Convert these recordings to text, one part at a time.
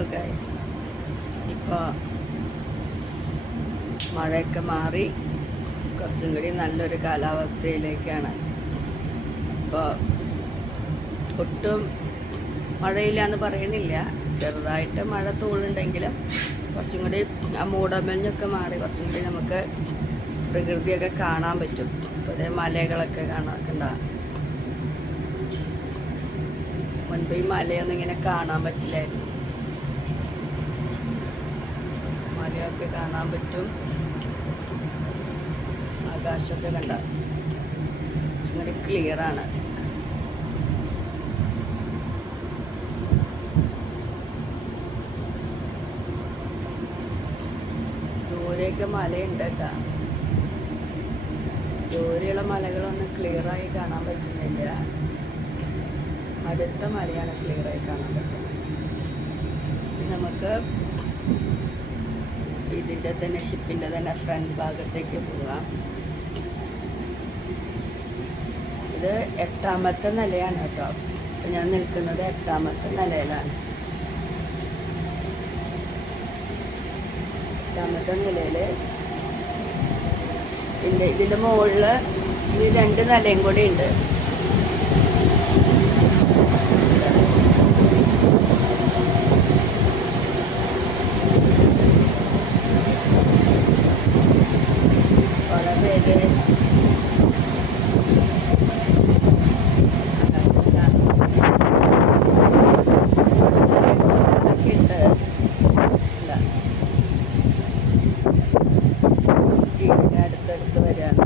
Hello guys, ഇപ്പോൾ മഴയൊക്കെ മാറി കുറച്ചും കൂടി നല്ലൊരു കാലാവസ്ഥയിലേക്കാണ്. ഇപ്പോൾ ഒട്ടും മഴയില്ലാന്ന് പറയുന്നില്ല, ചെറുതായിട്ട് മഴ തൂളുണ്ടെങ്കിലും കുറച്ചും കൂടി ആ മൂടമഞ്ഞൊക്കെ മാറി കുറച്ചും കൂടി നമുക്ക് പ്രകൃതിയൊക്കെ കാണാൻ പറ്റും. ഇപ്പോൾ മലകളൊക്കെ ഉണ്ടാകും. മുൻപ് ഈ മലയൊന്നും ഇങ്ങനെ കാണാൻ പറ്റില്ലായിരുന്നു. മലയൊക്കെ കാണാൻ പറ്റും. ആകാശമൊക്കെ കണ്ട ഇങ്ങനെ ക്ലിയറാണ്. ദൂരെയൊക്കെ മലയുണ്ട് കേട്ടോ. ദൂരെയുള്ള മലകളൊന്നും ക്ലിയറായി കാണാൻ പറ്റുന്നില്ല. അടുത്ത മലയാണ് ക്ലിയറായി കാണാൻ പറ്റുന്നത്. നമുക്ക് ഇതിൻ്റെ തന്നെ ഷിപ്പിൻ്റെ തന്നെ ഫ്രണ്ട് ഭാഗത്തേക്ക് പോകാം. ഇത് 8ാമത്തെ നിലയാണ് കേട്ടോ. അപ്പം ഞാൻ നിൽക്കുന്നത് 8ാമത്തെ നിലയിലാണ്. 8ാമത്തെ നിലയിൽ ഇതിൻ്റെ മുകളിൽ ഇനി 2 നിലയും കൂടി ഉണ്ട്. അടുത്തടുത്ത് വരികയാണ്.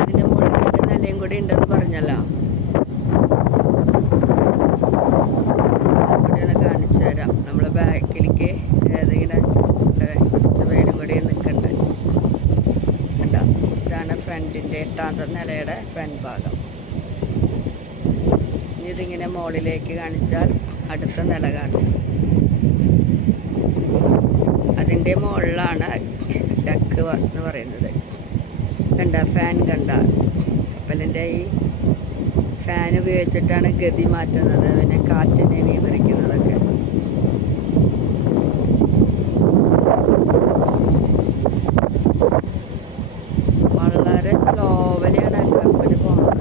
ഇതിൻ്റെ മുകളിൽ 2 നിലയും കൂടി ഉണ്ടെന്ന് പറഞ്ഞല്ലോ. അതുകൂടി ഒന്ന് കാണിച്ചു തരാം. നമ്മളെ ബാക്കിലേക്ക് ഏതെങ്കിലും കുറച്ച് പേരും കൂടി നിൽക്കുന്നുണ്ട്. കണ്ടോ, ഇതാണ് ഫ്രണ്ടിൻ്റെ 8ാമത്തെ നിലയുടെ ഫ്രണ്ട് ഭാഗം. ഇനി ഇതിങ്ങനെ മുകളിലേക്ക് കാണിച്ചാൽ അടുത്ത നില കാണും. അതിൻ്റെ മുകളിലാണ് ഡക്ക് എന്ന് പറയുന്നത്. കണ്ട ഫാൻ കണ്ട, കപ്പലിൻ്റെ ഈ ഫാൻ ഉപയോഗിച്ചിട്ടാണ് ഗതി മാറ്റുന്നത്, പിന്നെ കാറ്റിനെ നിയന്ത്രിക്കുന്നതൊക്കെ. വളരെ സ്ലോവലിയാണ് കപ്പൽ പോകുന്നത്.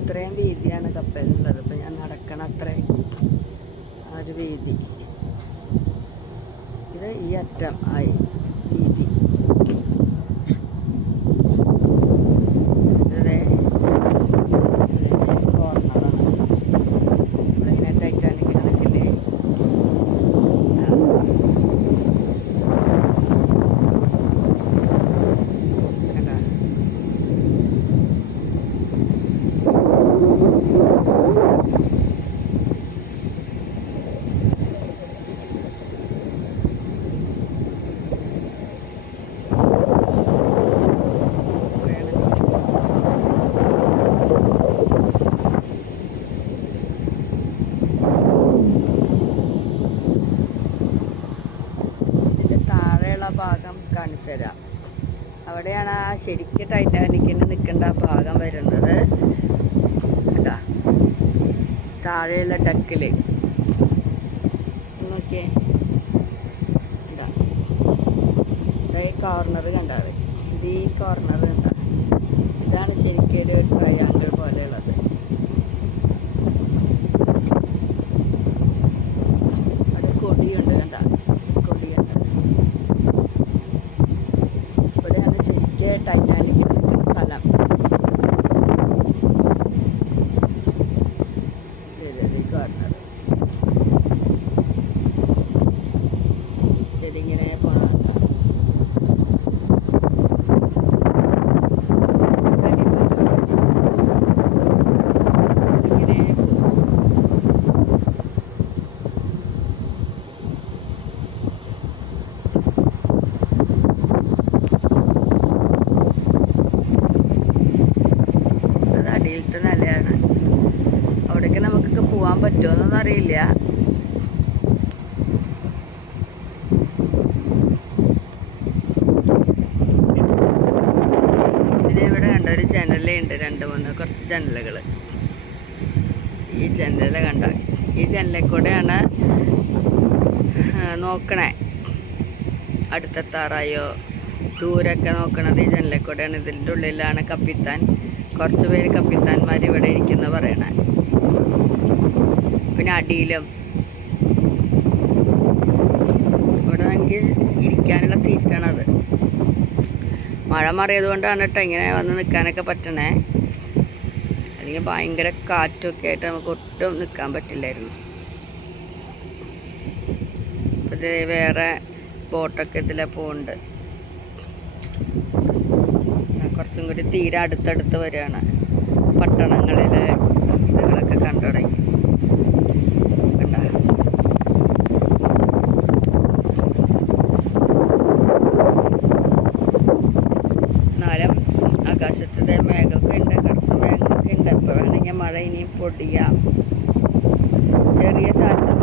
ഇത്രയും വീതിയാണ് കപ്പലിനുള്ളത്. ഇപ്പം ഞാൻ നടക്കണ അത്രയും ആ ഒരു വീതി. ഇത് ഈ അറ്റം ആയി വീതി. കോർണറാണ്. ഇങ്ങനെ ടൈറ്റാനിക് കണക്കില്ലേ. കണ്ട ഭാഗം കാണിച്ചു തരാം. അവിടെയാണ് ആ ശരിക്കും ടൈറ്റാനിക്കിന് നിൽക്കേണ്ട ഭാഗം വരുന്നത്. കേട്ടാ, താഴെയുള്ള ഡക്കിൽ നോക്കിയേ, എന്താ ഈ കോർണർ കണ്ടാൽ ഇത്, ഈ കോർണർ കണ്ട, ഇതാണ് ശരിക്കും ഒരു ട്രയാങ്കിൾ പോലെയുള്ളത്. അവിടെ കൊടിയുണ്ട് കണ്ട, കൊടിയുണ്ട്. ഇവിടെയാണ് ശരിക്കും ടൈറ്റാനിക് സ്ഥലം. കോർണർ ഇതിങ്ങനെ പോകണം. അത് അടിയിലത്തെ നിലയാണ്. അവിടേക്ക് നമുക്കൊക്കെ പോകാൻ പറ്റുമോയെന്നൊന്നും അറിയില്ല. പിന്നെ ഇവിടെ കണ്ട ഒരു ജനലുണ്ട്, 2-3 കുറച്ച് ജനലുകൾ. ഈ ജനല കണ്ട, ഈ ജനലിൽ കൂടെയാണ് നോക്കണേ അടുത്തെത്താറായോ ദൂരമൊക്കെ നോക്കണത്. ഈ ജനലിൽ കൂടെയാണ്. ഇതിൻ്റെ ഉള്ളിലാണ് കപ്പിത്താൻ, കുറച്ച് പേര് കപ്പിത്താന്മാർ ഇവിടെ ഇരിക്കുന്ന പറയണേ. പിന്നെ അടിയിലും ഇവിടെ നമുക്ക് ഇരിക്കാനുള്ള സീറ്റാണത്. മഴ മറിയത് കൊണ്ടാണ് കേട്ടോ ഇങ്ങനെ വന്ന് നിൽക്കാനൊക്കെ പറ്റണേ. അല്ലെങ്കിൽ ഭയങ്കര കാറ്റൊക്കെ ആയിട്ട് നമുക്ക് ഒട്ടും നിൽക്കാൻ പറ്റില്ലായിരുന്നു. ഇപ്പം ഇത് വേറെ ബോട്ടൊക്കെ ഇതിലെ പോകുന്നുണ്ട്. കുറച്ചും കൂടി തീരെ അടുത്തടുത്ത് വരികയാണ്. പട്ടണങ്ങളിലെ ഇതുകളൊക്കെ കണ്ടു തുടങ്ങി. കണ്ട, എന്നാലും ആകാശത്തെ മേഘമൊക്കെ ഉണ്ട്, കറുത്ത മേഘമൊക്കെ ഉണ്ട്. അപ്പോൾ വേണമെങ്കിൽ മഴ ഇനിയും പൊടിയാം. ചെറിയ ചാറ്റൽ